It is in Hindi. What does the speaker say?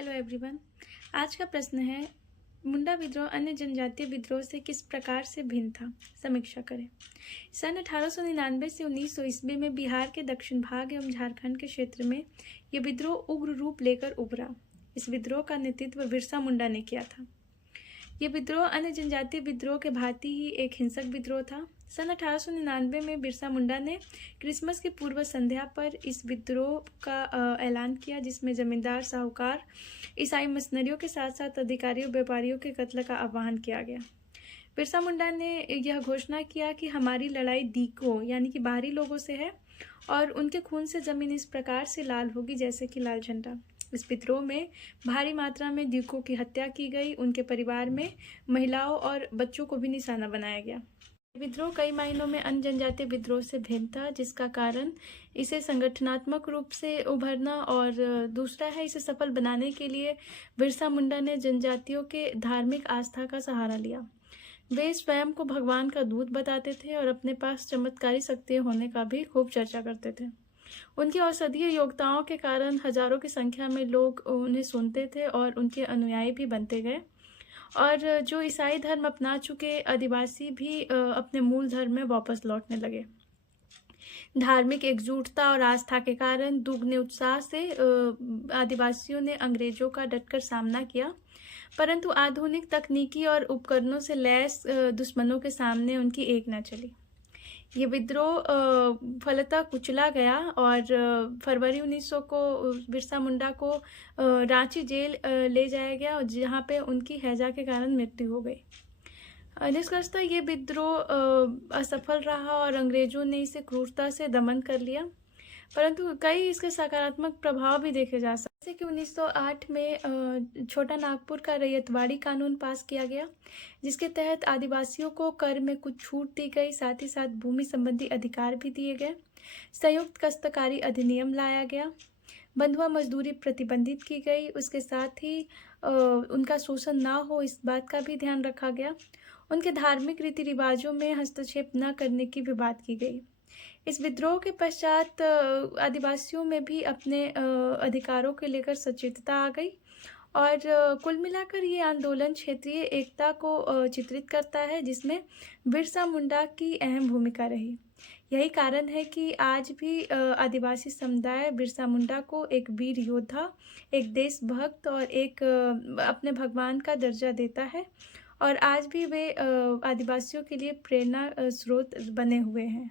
Hello everyone. आज का प्रश्न है, मुंडा विद्रोह अन्य जनजातीय विद्रोह से किस प्रकार से भिन्न था? समीक्षा करें। सन 1899 से 1900 ईस्वी में बिहार के दक्षिण भाग एवं झारखंड के क्षेत्र में यह विद्रोह उग्र रूप लेकर उभरा। इस विद्रोह का नेतृत्व बिरसा मुंडा ने किया था। यह विद्रोह अन्य जनजातीय विद्रोह के भांति ही एक हिंसक विद्रोह था। सन 1899 में बिरसा मुंडा ने क्रिसमस की पूर्व संध्या पर इस विद्रोह का ऐलान किया, जिसमें जमींदार, साहूकार, ईसाई मिशनरियों के साथ साथ अधिकारियों, व्यापारियों के कत्ल का आह्वान किया गया। बिरसा मुंडा ने यह घोषणा किया कि हमारी लड़ाई दीकों यानी कि बाहरी लोगों से है और उनके खून से जमीन इस प्रकार से लाल होगी जैसे कि लाल झंडा। इस विद्रोह में भारी मात्रा में दीकों की हत्या की गई। उनके परिवार में महिलाओं और बच्चों को भी निशाना बनाया गया। विद्रोह कई मायनों में अन्य जनजातीय विद्रोह से भिन्न था, जिसका कारण इसे संगठनात्मक रूप से उभरना और दूसरा है इसे सफल बनाने के लिए बिरसा मुंडा ने जनजातियों के धार्मिक आस्था का सहारा लिया। वे स्वयं को भगवान का दूत बताते थे और अपने पास चमत्कारी शक्तियां होने का भी खूब चर्चा करते थे। उनकी औषधीय योग्यताओं के कारण हजारों की संख्या में लोग उन्हें सुनते थे और उनके अनुयायी भी बनते गए। और जो ईसाई धर्म अपना चुके आदिवासी भी अपने मूल धर्म में वापस लौटने लगे। धार्मिक एकजुटता और आस्था के कारण दुगने उत्साह से आदिवासियों ने अंग्रेजों का डटकर सामना किया, परंतु आधुनिक तकनीकी और उपकरणों से लैस दुश्मनों के सामने उनकी एक न चली। ये विद्रोह फलतः कुचला गया और फरवरी 1900 को बिरसा मुंडा को रांची जेल ले जाया गया और जहाँ पे उनकी हैजा के कारण मृत्यु हो गई। निष्कर्षतः ये विद्रोह असफल रहा और अंग्रेजों ने इसे क्रूरता से दमन कर लिया, परंतु कई इसके सकारात्मक प्रभाव भी देखे जा सकते हैं। जैसे कि 1908 में छोटा नागपुर का रैयतवाड़ी कानून पास किया गया, जिसके तहत आदिवासियों को कर में कुछ छूट दी गई, साथ ही साथ भूमि संबंधी अधिकार भी दिए गए। संयुक्त काश्तकारी अधिनियम लाया गया। बंधुआ मजदूरी प्रतिबंधित की गई। उसके साथ ही उनका शोषण ना हो इस बात का भी ध्यान रखा गया। उनके धार्मिक रीति रिवाजों में हस्तक्षेप न करने की भी बात की गई। इस विद्रोह के पश्चात आदिवासियों में भी अपने अधिकारों के लेकर सचेतता आ गई और कुल मिलाकर ये आंदोलन क्षेत्रीय एकता को चित्रित करता है, जिसमें बिरसा मुंडा की अहम भूमिका रही। यही कारण है कि आज भी आदिवासी समुदाय बिरसा मुंडा को एक वीर योद्धा, एक देशभक्त और एक अपने भगवान का दर्जा देता है और आज भी वे आदिवासियों के लिए प्रेरणा स्रोत बने हुए हैं।